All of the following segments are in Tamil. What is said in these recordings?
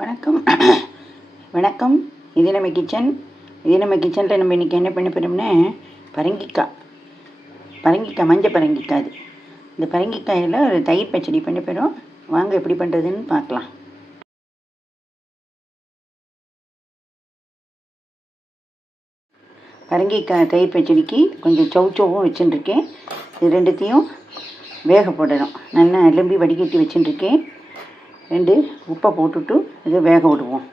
வணக்கம் வணக்கம். இது நம்ம கிச்சனில் நம்ம இன்றைக்கி என்ன பண்ண போகிறோம்னா பரங்கிக்காய் மஞ்சள் பரங்கிக்காய். அது இந்த பரங்கிக்காயில் ஒரு தயிர் பச்சடி பண்ண போகிறோம். வாங்க எப்படி பண்ணுறதுன்னு பார்க்கலாம். பரங்கிக்காய் தயிர் பச்சடிக்கு கொஞ்சம் சௌச்சவும் வச்சுட்டுருக்கேன். இது ரெண்டுத்தையும் வேக போடணும். நல்லா எலும்பி வடிகட்டி வச்சுட்டுருக்கேன். 2 உப்பை போட்டுட்டு இதை வேக விடுவோம்.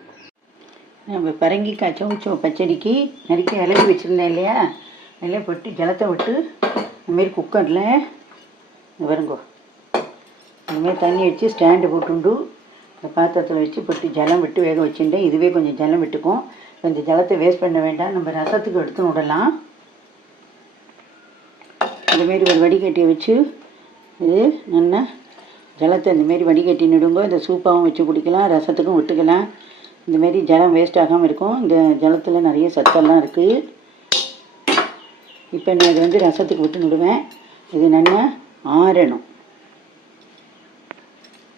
நம்ம பரங்கிக்காய் சௌச்சோ பச்சடிக்கு நிறைய இலகி வச்சுருந்தேன் இல்லையா, அதில் போட்டு ஜலத்தை விட்டு இந்தமாரி குக்கரில் வருங்கோ இந்தமாரி தண்ணி வச்சு ஸ்டாண்டு போட்டுண்டு இந்த பாத்திரத்தில் வச்சு போட்டு ஜலம் விட்டு வேக வச்சுட்டேன். இதுவே கொஞ்சம் ஜலம் விட்டுக்கும். கொஞ்சம் ஜலத்தை வேஸ்ட் பண்ண வேண்டாம், நம்ம ரசத்துக்கு எடுத்து விடலாம். இந்தமாரி ஒரு வடிகட்டியை வச்சு இது நல்லா ஜலத்தை இந்தமாரி வடிகட்டி நடுங்க. இந்த சூப்பாகவும் வச்சு குடிக்கலாம், ரசத்துக்கும் விட்டுக்கலாம். இந்தமாரி ஜலம் வேஸ்ட் ஆகாமல் இருக்கும். இந்த ஜலத்தில் நிறைய சத்தெல்லாம் இருக்குது. இப்போ நான் இதை ரசத்துக்கு விட்டு நடுவேன். இது நல்லா ஆறணும்.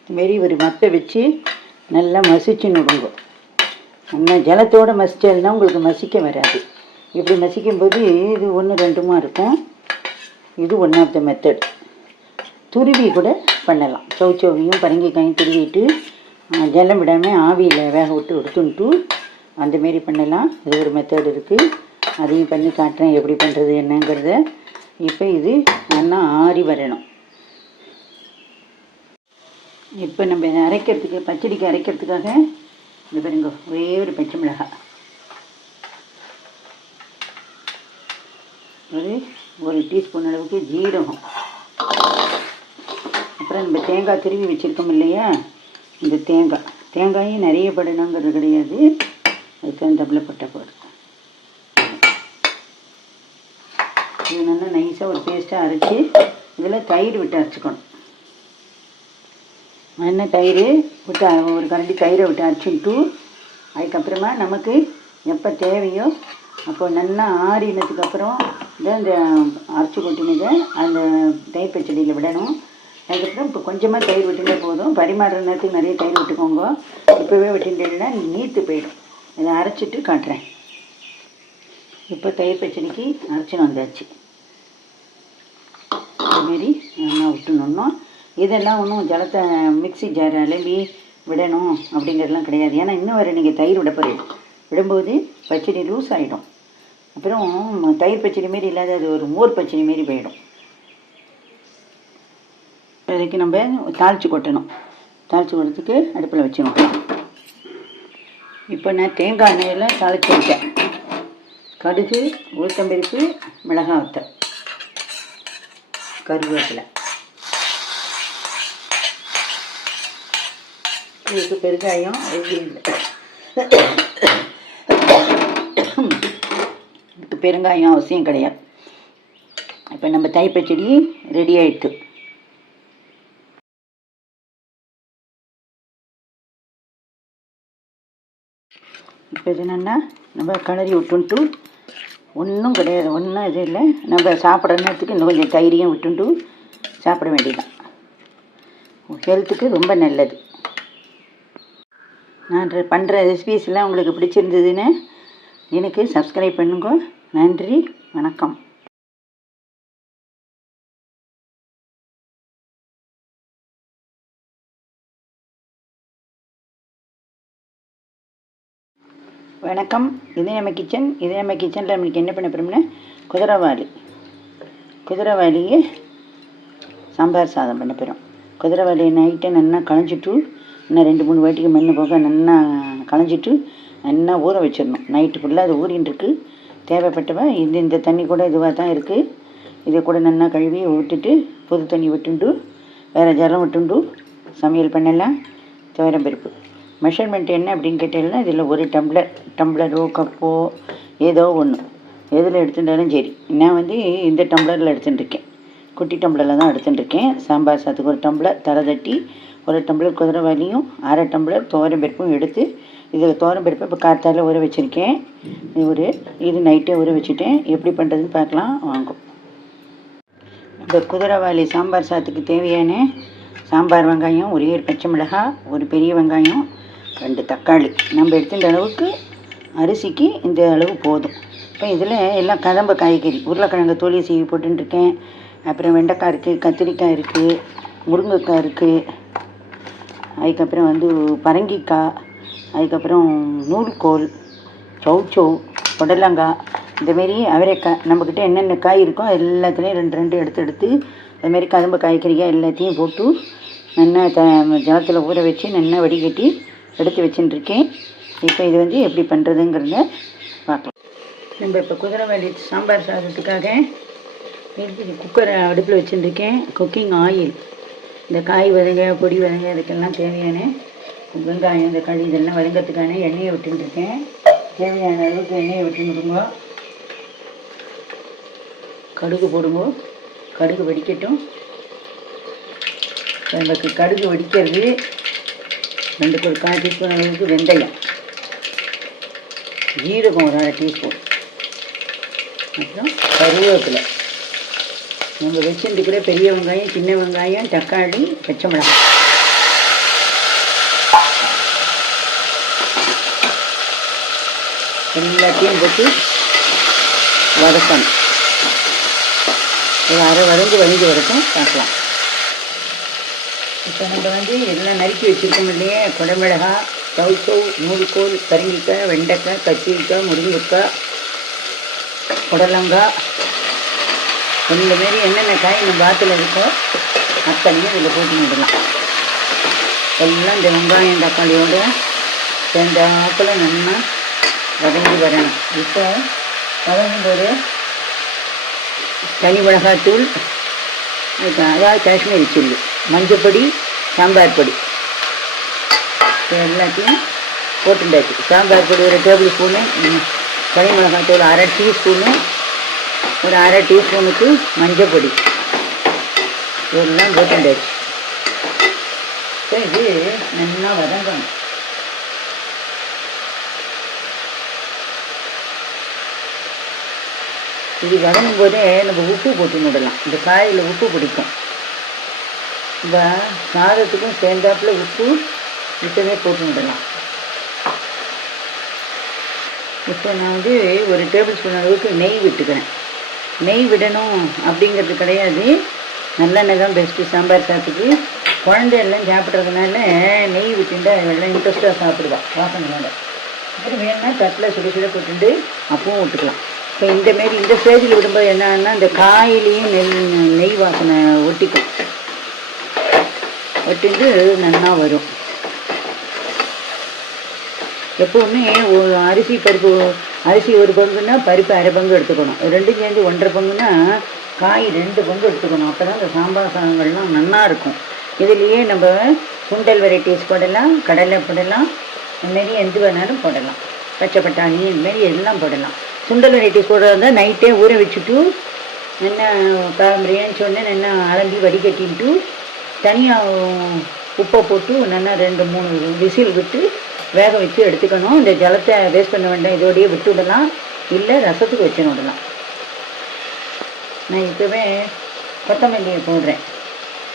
இதுமாரி ஒரு மத்தை வச்சு நல்லா மசிச்சு நடுங்க. நம்ம ஜலத்தோடு மசிச்சதுன்னா உங்களுக்கு மசிக்க வராது. இப்படி மசிக்கும்போது இது 1 2 இருக்கும். இது ஒன் ஆஃப் த மெத்தட். துருவி கூட பண்ணலாம். சௌச்சோவையும் பரங்கிக்காயும் துருவிட்டு ஜலம் விடாமல் ஆவியில் வேக விட்டு எடுத்துன்ட்டு அந்தமாரி பண்ணலாம். இது ஒரு மெத்தட் இருக்குது. அதையும் பண்ணி காட்டுறேன் எப்படி பண்ணுறது என்னங்கிறத. இப்போ இது நல்லா ஆறி வரணும். இப்போ நம்ம அரைக்கிறதுக்கு பச்சடிக்கு அரைக்கிறதுக்காக இந்த பாருங்க, ஒரே ஒரு பச்சை மிளகாய், ஒரு டீஸ்பூன் அளவுக்கு ஜீரகம், அப்புறம் நம்ம தேங்காய் திருவி வச்சுருக்கோம் இல்லையா, இந்த தேங்காயும் நிறைய படணுங்கிறது கிடையாது, அதுக்கு தகுந்தாப்புல போட்டால் போதும். இது நல்லா நைஸாக ஒரு பேஸ்ட்டாக அரைச்சி இதில் தயிர் விட்டு அரைச்சிக்கணும். என்ன தயிர் விட்டு ஒரு கரண்டி தயிரை விட்டு அரைச்சிட்டு அதுக்கப்புறமா நமக்கு எப்போ தேவையோ அப்போ நல்லா ஆறினதுக்கப்புறம் இந்த அரைச்சி கொட்டினதை அந்த தயிர் பச்சடியில் விடணும். அதுக்கப்புறம் இப்போ கொஞ்சமாக தயிர் விட்டுட்டே போதும். பரிமாறுற நேரத்துக்கு நிறைய தயிர் விட்டுக்கோங்க. இப்போவே விட்டுட்டேன்னா நீர்த்து போயிடும். இதை அரைச்சிட்டு காட்டுறேன். இப்போ தயிர் பச்சடிக்கு அரைச்சின்னு வந்தாச்சு. இதுமாரி நல்லா விட்டுணுன்னோம். இதெல்லாம் ஒன்றும் ஜலத்தை மிக்ஸி ஜார் அலம்பி விடணும் அப்படிங்கிறதுலாம் கிடையாது. ஏன்னா இன்னும் வரை நீங்கள் தயிர் விட போகிறீங்க. விடும்போது பச்சடி லூஸ் ஆகிடும். அப்புறம் தயிர் பச்சடி மாரி இல்லாத அது ஒரு மோர் பச்சடி மாரி போயிடும். அதுக்கு நம்ம தாளித்து கொட்டணும். தாளித்து கொட்டுறதுக்கு அடுப்பில் வச்சிடணும். இப்போ நான் தேங்காய் எண்ணெயில் தாளித்து விட்டேன். கடுகு, உளுத்தம்பருப்பு, மிளகாய் வத்தல், கருவேப்பிலை, இதுக்கு பெருங்காயம் இதுக்கு பெருங்காயம் அவசியம் கிடையாது. இப்போ நம்ம தயிர் பச்சடி ரெடி ஆகிடுது. இப்போ இது என்னென்னா நம்ம கிளறி விட்டுன்ட்டு ஒன்றும் கிடையாது, ஒன்றும் இது இல்லை. நம்ம சாப்பிட்ற நேரத்துக்கு இன்னும் கொஞ்சம் தயிரையும் விட்டுன்ட்டு சாப்பிட வேண்டியதான். ஹெல்த்துக்கு ரொம்ப நல்லது. நான் பண்ணுற ரெசிபீஸ்லாம் உங்களுக்கு பிடிச்சிருந்ததுன்னு எனக்கு சப்ஸ்கிரைப் பண்ணுங்க. நன்றி, வணக்கம். வணக்கம். இது நம்ம கிச்சனில் நம்மளுக்கு என்ன பண்ண போகிறோம்னா குதிரைவாலியை சாம்பார் சாதம் பண்ண போகிறோம். குதிரைவாலியை நைட்டை நல்லா களைஞ்சிட்டு இன்னும் 2 3 வாட்டிக்கு மண்ணு போக நல்லா களைஞ்சிட்டு நல்லா ஊற வச்சிடணும். நைட்டு ஃபுல்லாக அது ஊறின்ட்டுருக்கு. தேவைப்பட்டவன் இந்த தண்ணி கூட இதுவாக தான் இருக்குது. இதை கூட நல்லா கழுவி விட்டுட்டு புது தண்ணி விட்டுண்டு வேறு ஜலம் விட்டுண்டு சமையல் பண்ணலாம். துவரம்பருப்பு மெஷர்மெண்ட் என்ன அப்படின்னு கேட்டீங்கன்னா, இதில் ஒரு டம்ளரோ கப்போ ஏதோ ஒன்று எதில் எடுத்துட்டாலும் சரி. நான் இந்த டம்ளரில் எடுத்துட்டுருக்கேன். குட்டி டம்ளரில் தான் எடுத்துட்டுருக்கேன். சாம்பார் சாதத்துக்கு 1 டம்ளர் தலை தட்டி, 1 டம்ளர் குதிரைவாலியும் 1/2 டம்ளர் துவரம்பருப்பும் எடுத்து இதில் துவரம்பருப்பை இப்போ காத்தால ஊற வச்சுருக்கேன். இது நைட்டே ஊற வச்சுட்டேன். எப்படி பண்ணுறதுன்னு பார்க்கலாம் வாங்கும். இந்த குதிரைவாலி சாம்பார் சாதத்துக்கு தேவையான சாம்பார் வெங்காயம், ஒரே ஒரு பச்சை மிளகாய், ஒரு பெரிய வெங்காயம், 2 தக்காளி நம்ம எடுத்துட்ட அளவுக்கு அரிசிக்கு இந்த அளவு போதும். இப்போ இதில் எல்லாம் கதம்ப காய்கறி, உருளைக்கிழங்கு தோலி சீவி போட்டுருக்கேன். அப்புறம் வெண்டைக்காய் இருக்குது, கத்திரிக்காய் இருக்குது, முருங்கைக்காய் இருக்குது, அதுக்கப்புறம் வந்து பரங்கிக்காய், அதுக்கப்புறம் நூல்கோல், சௌச்சௌ, புடலங்காய், இந்தமாரி அவரைக்காய். நம்மக்கிட்ட என்னென்ன காய் இருக்கோ எல்லாத்துலேயும் 2 எடுத்து அதுமாரி கதம்ப காய்கறியாக எல்லாத்தையும் போட்டு நல்லா ஜலத்தில் ஊற வச்சு நல்லா வடிகட்டி எடுத்து வச்சுட்டுருக்கேன். இப்போ இது வந்து எப்படி பண்ணுறதுங்கிறத பார்க்கலாம். நம்ம இப்போ குதிரைவாலி சாம்பார் சாதத்துக்காக குக்கரை அடுப்பில் வச்சுட்டுருக்கேன். குக்கிங் ஆயில், இந்த காய் வதங்க, பொடி வதங்க, அதுக்கெல்லாம் தேவையான வெங்காயம், இந்த களி இதெல்லாம் வதங்கிறதுக்கான எண்ணெயை விட்டுருக்கேன். தேவையான அளவுக்கு எண்ணெயை விட்டுருங்க. கடுகு போடுங்க. கடுகு வெடிக்கட்டும். நமக்கு கடுகு வெடிக்கிறது 1/4 டீஸ்பூன் அளவுக்கு வெந்தயம், ஜீரகம் 1/2 டீஸ்பூன், அப்புறம் கருவேப்பிலை, நம்ம வச்சுருக்கிற பெரிய வெங்காயம், சின்ன வெங்காயம், தக்காளி, பச்சை மிளகாய் எல்லாத்தையும் போட்டு வதக்கணும். ஒரு அரை வதங்கி வரைக்கும் பார்க்கலாம். இப்போ நம்ம வந்து எல்லாம் நறுக்கி வச்சுருக்கோம் இல்லையே, குடமிளகாய், சௌச்சௌ, நூல்கோல், பரங்கிக்காய், வெண்டைக்காய், கத்திரிக்காய், முருங்கைக்காய், புடலங்காய், இந்தமாரி என்னென்ன காய் நம்ம பாத்தில் இருக்கோ அத்தனையும் இதில் போட்டு விடலாம். எல்லாம் இந்த வெங்காயம் தக்காளியோடு சேர்ந்தாப்பில் நல்லா வதங்கி வரணும். இப்போ வதங்கும்போது தனி மிளகாத்தூள், அதாவது காஷ்மீரி சில்லி, மஞ்சப்பொடி, சாம்பார் பொடி எல்லாத்தையும் போட்டுண்டாச்சு. சாம்பார் பொடி 1 டேபிள் ஸ்பூனு, தனி மிளகாத்தூள் 1/2 டீஸ்பூனு, ஒரு 1/2 டீஸ்பூனுக்கு மஞ்சப்பொடி இதெல்லாம் போட்டுண்டாச்சு. இப்போ இது நல்லா வதங்கணும். இது வதங்கும் போதே நம்ம உப்பு போட்டு விடலாம். இந்த காயில் உப்பு பிடிக்கும். இப்போ சாதத்துக்கும் சேர்ந்தாப்பில் உப்பு இப்போவே போட்டு விடலாம். இப்போ நான் வந்து 1 டேபிள் ஸ்பூன் அளவுக்கு நெய் விட்டுக்கிறேன். நெய் விடணும் அப்படிங்கிறது கிடையாது, நல்லெண்ணெய் தான் பெஸ்ட்டு சாம்பார் சாதத்துக்கு. குழந்தையெல்லாம் சாப்பிட்றதுனால நெய் விட்டுட்டு எல்லாம் இன்ட்ரெஸ்ட்டாக சாப்பிடுவா வாசனையோட. அப்புறம் வேணுன்னா தட்டில் சுட போட்டுட்டு அப்பவும் விட்டுக்கலாம். இப்போ இந்தமாரி இந்த ஸ்டேஜில் விடும்போது என்னன்னா, இந்த காயிலையும் நெய் வாசனை ஒட்டிக்கும், ஒட்டிட்டு நல்லா வரும். எப்போவுமே அரிசி பருப்பு, அரிசி 1 பங்குன்னா பருப்பு 1/2 பங்கு எடுத்துக்கணும். 2 சேர்ந்து 1/2 பங்குன்னா காய் 2 பங்கு எடுத்துக்கணும். அப்போ தான் இந்த சாம்பார் சாதங்கள்லாம் நல்லா இருக்கும். இதுலேயே நம்ம சுண்டல் வெரைட்டிஸ் போடலாம், கடலை போடலாம், இதுமாரி எது வேணாலும் போடலாம். பச்சை பட்டாணி இதுமாரி எல்லாம் போடலாம். சுண்டல் வெரைட்டிஸ் போடுறதா நைட்டே ஊற வச்சுட்டு என்ன காலம்பரியான்னு சொன்னேன், நல்லா அலம்பி வடிகட்டிட்டு தனியாக உப்பை போட்டு நல்லா 2-3 விசில் விட்டு வேக வச்சு எடுத்துக்கணும். இந்த ஜலத்தை வேஸ்ட் பண்ண வேண்டாம், இதோடையே விட்டு விடலாம், இல்லை ரசத்துக்கு வச்சு விடலாம். நான் இப்போவே கொத்தமல்லியை போடுறேன்.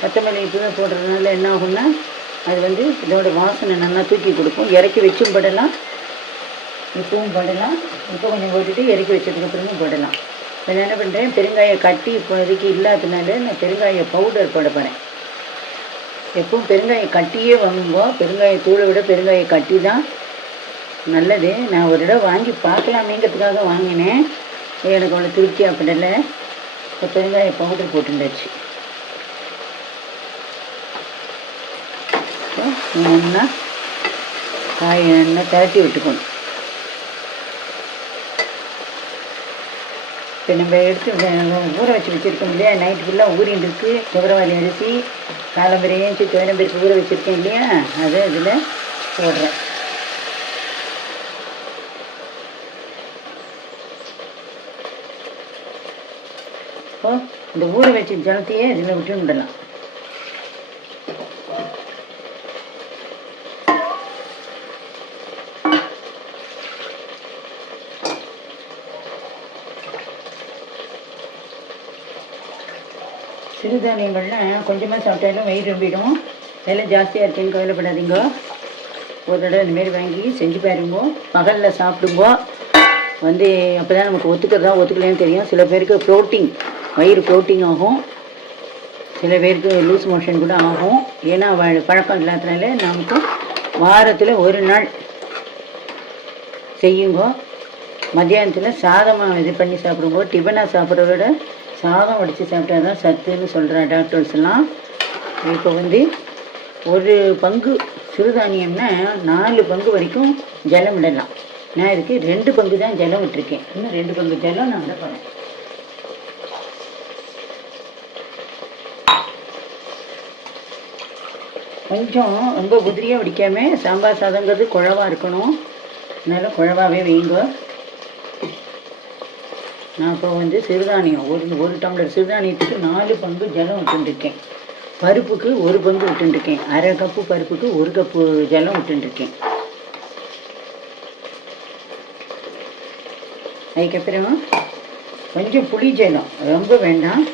கொத்தமல்லி இப்போவே போடுறதுனால என்ன ஆகும்னா, அது வந்து இதோட வாசனை நல்லா தூக்கி கொடுக்கும். இறக்கி வச்சும் போடலாம், இப்பவும் போடலாம். இப்போ கொஞ்சம் போட்டுட்டு இறக்கி வச்சதுக்கப்புறமும் போடலாம். இப்போ நான் என்ன பண்ணுறேன், பெருங்காய கட்டி இப்போதைக்கு இல்லாததுனால நான் பெருங்காய பவுடர் போட போகிறேன். எப்பவும் பெருங்காய கட்டியே வாங்குங்கோ. பெருங்காய தூளை விட பெருங்காய கட்டி தான் நல்லது. நான் ஒரு தடவை வாங்கி பார்க்கலாமேங்கிறதுக்காக வாங்கினேன். எனக்கு அவ்வளோ திருப்தியாக படலை. இப்போ பெருங்காய பவுடர் போட்டுருந்தாச்சு. நல்லா காய் நல்லா திரட்டி விட்டுக்கணும். இப்போ நம்ம எடுத்து ஊற வச்சுருக்கோம் இல்லையா, நைட்டு ஃபுல்லாக ஊறின்னு இருக்குது. குதிரைவாலி அரிசி காலம்பரை ஏஞ்சி துவரம்பருக்கு ஊற வச்சுருக்கேன் இல்லையா, அதை இதில் போடுறேன். இப்போ இந்த ஊற வச்ச ஜலத்தையே இதில் விட்டு விடலாம். சிறுதானியங்கள்லாம் கொஞ்சமாக சாப்பிட்டாலும் வயிறு ரொம்பிடும். விலை ஜாஸ்தியாக இருக்கேன்னு கவலைப்படாதீங்க. ஒரு தடவை இந்தமாரி வாங்கி செஞ்சு பாருங்க. பகலில் சாப்பிடுங்கோ. வந்து அப்போ தான் நமக்கு ஒத்துக்கலைன்னு தெரியும். சில பேருக்கு ஃப்ளோட்டிங், வயிறு ஃப்ளோட்டிங் ஆகும். சில பேருக்கு லூஸ் மோஷன் கூட ஆகும். ஏன்னா பழக்கம் இல்லாதனால நமக்கு வாரத்தில் ஒரு நாள் செய்யுங்கோ. மத்தியானத்தில் சாதமாக இது பண்ணி சாப்பிடுங்கோ. டிஃபனாக சாப்பிட்றத விட சாதம் வடித்து சாப்பிட்டா தான் சத்துன்னு சொல்கிற டாக்டர்ஸ்லாம். இப்போ வந்து ஒரு பங்கு சிறுதானியம்னா 4 பங்கு வரைக்கும் ஜலம் விடலாம். நான் இதுக்கு 2 பங்கு தான் ஜலம் விட்டுருக்கேன். இன்னும் 2 பங்கு ஜலம் நான் விட போகிறேன். கொஞ்சம் ரொம்ப குதிரியாக வடிக்காமல், சாம்பார் சாதங்கிறது குழவாக இருக்கணும். அதனால் குழவாகவே வைங்க. நான் இப்போ வந்து சிறுதானியம் ஒரு டம்ளர் சிறுதானியத்துக்கு 4 பங்கு ஜலம் விட்டுருக்கேன். பருப்புக்கு 1 பங்கு விட்டுருக்கேன். அரை கப்பு பருப்புக்கு 1 கப்பு ஜலம் விட்டுருக்கேன். அதுக்கப்புறம் கொஞ்சம் புளி ஜலம், ரொம்ப வேண்டாம்.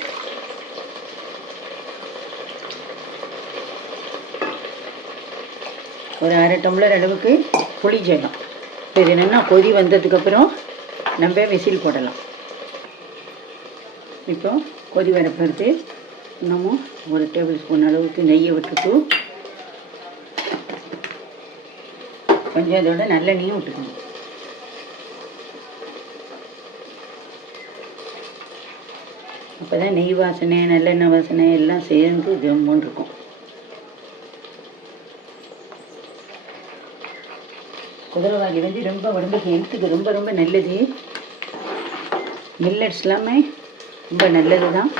ஒரு அரை டம்ளர் அளவுக்கு புளி ஜலம். இப்போ இது என்னென்னா கொதி வந்ததுக்கப்புறம் நம்ம விசில் போடலாம். இப்போ கொதி வரப்போகிறது. இன்னமும் 1 டேபிள் ஸ்பூன் அளவுக்கு நெய்யை விட்டுட்டு கொஞ்சம் இதோட நல்லெண்ணெயும் விட்டுக்கணும். அப்போ தான் நெய் வாசனை, நல்லெண்ணெய் வாசனை எல்லாம் சேர்ந்து ஜம்முன்னு இருக்கும். குதிரைவாலி வந்து ரொம்ப உடம்புக்கு ஹெல்த்துக்கு ரொம்ப ரொம்ப நல்லது. மில்லட்ஸ் எல்லாமே ரொம்ப நல்லது தான்.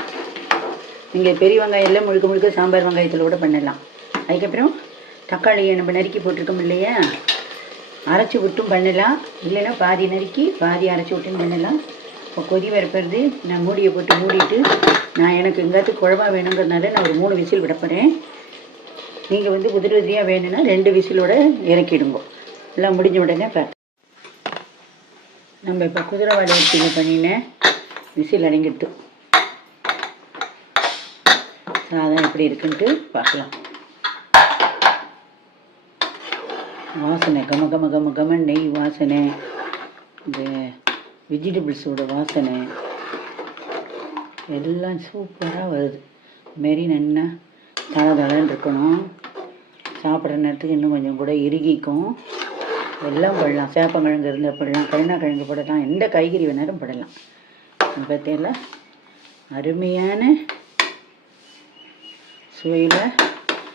நீங்கள் பெரிய வெங்காயம் எல்லாம் முழுக்க சாம்பார் வெங்காயத்தில் கூட பண்ணலாம். அதுக்கப்புறம் தக்காளியை நம்ம நறுக்கி போட்டிருக்கோம் இல்லையா, அரைச்சி விட்டும் பண்ணலாம். இல்லைன்னா பாதி நறுக்கி பாதி அரைச்சி விட்டும் பண்ணலாம். இப்போ கொதி வரப்போகிறது. நான் மூடியை போட்டு மூடிட்டு, நான் எனக்கு எங்காச்சும் குழம்பா வேணுங்கிறதுனால நான் ஒரு 3 விசில் விட போகிறேன். நீங்கள் வந்து உதிரியாக வேணும்னா 2 விசிலோட இறக்கிடுங்க. எல்லாம் முடிஞ்ச உடனே பார்த்து நம்ம இப்போ குதிரைவாலி அரிசியில் பண்ணினேன். விசில் அடங்கிட்டு சாதம் எப்படி இருக்குன்ட்டு பார்க்கலாம். வாசனை கம கம கம கம நெய் வாசனை, இந்த வெஜிடபிள்ஸோட வாசனை எல்லாம் சூப்பராக வருது. மாரி நல்லா தளன்னு இருக்கணும். சாப்பிட்ற நேரத்துக்கு இன்னும் கொஞ்சம் கூட இறுகிக்கும். எல்லாம் போடலாம். சேப்பங்கிழங்கு இருந்தால் போடலாம், கருணாக்கிழங்கு போடலாம், எந்த காய்கறி வேணாலும் போடலாம். பார்த்தீங்களா, அருமையான சுவையில்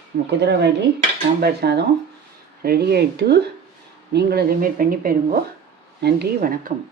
நம்ம குதிரைவாலி சாம்பார் சாதம் ரெடி ஆகிட்டு. நீங்களும் இதேமாரி பண்ணி பாருங்கோ. நன்றி, வணக்கம்.